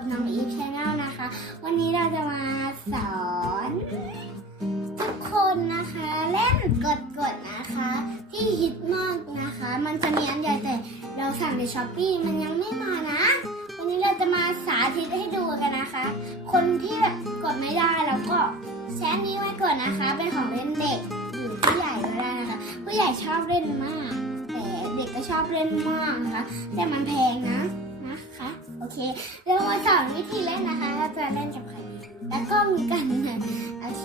กับน้องอีฟชแนลนะคะ วันนี้เราจะมาสอนทุกคนนะคะ เล่นกดกดๆนะคะ ที่ฮิตมากนะคะ มันจะมีอันใหญ่แต่เราสั่งในช้อปปี้มันยังไม่มานะ วันนี้เราจะมาสาธิตให้ดูกันนะคะ คนที่แบบกดไม่ได้แล้วก็แชร์นี้ไว้ก่อนนะคะ เป็นของเล่นเด็กหรือผู้ใหญ่ก็ได้นะคะ ผู้ใหญ่ชอบเล่นมากแต่เด็กก็ชอบเล่นมากนะคะ แต่มันแพงนะนะคะ โอเค สอนวิธีเล่นนะคะเราจะเล่นกับใครแล้วก็มีกันนะโอเค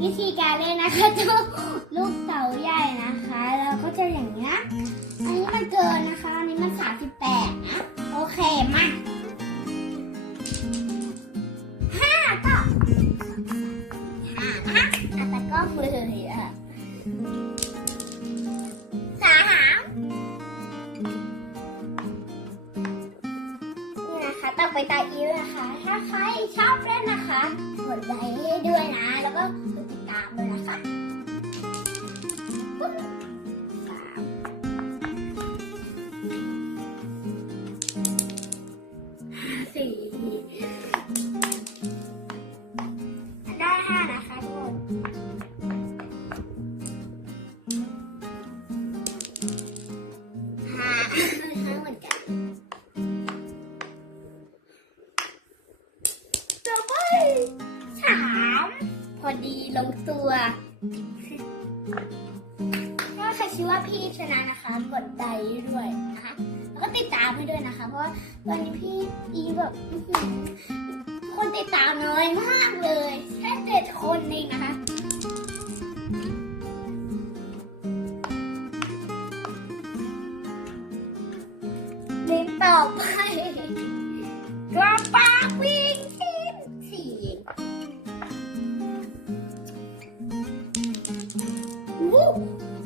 วิธีการเล่นนะคะเจ้าลูกเต๋าใหญ่ นะคะต่อไปตาอิวนะคะ ถ้าใครชอบเล่นนะคะกดไลค์ให้ด้วยนะ แล้วก็กดติดตามด้วย อดีลงตัว ถ้าใครคิดว่าพี่ชนะนะคะ กดไลค์ด้วยนะคะ แล้วก็ติดตามให้ด้วยนะคะ เพราะว่าตอนนี้พี่อีแบบคนติดตามน้อยมากเลยแค่เจ็ดคนเองนะคะเล่นต่อไปกระป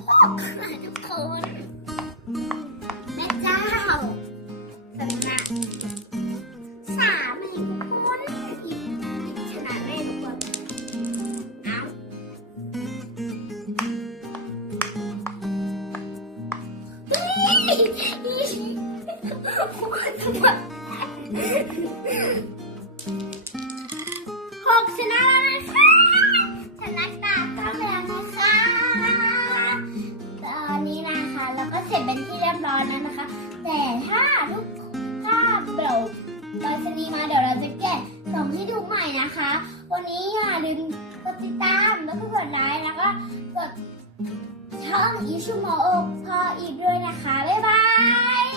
พอกค่ะทุกคนแม่เจ้าสนะสามเองทุกคนชนะแม่ทุกคนเอาเฮ้ยทำไม นั้นนะคะ แต่ถ้าทุกถ้าเดี๋ยวเราจะนีมาเดี๋ยวเราจะแกะกล่องที่ดูใหม่นะคะ วันนี้อย่าลืมกดติดตามแล้วก็กดไลค์แล้วก็กดช่องอีชูโมโอพออีกด้วยนะคะ บ๊ายบาย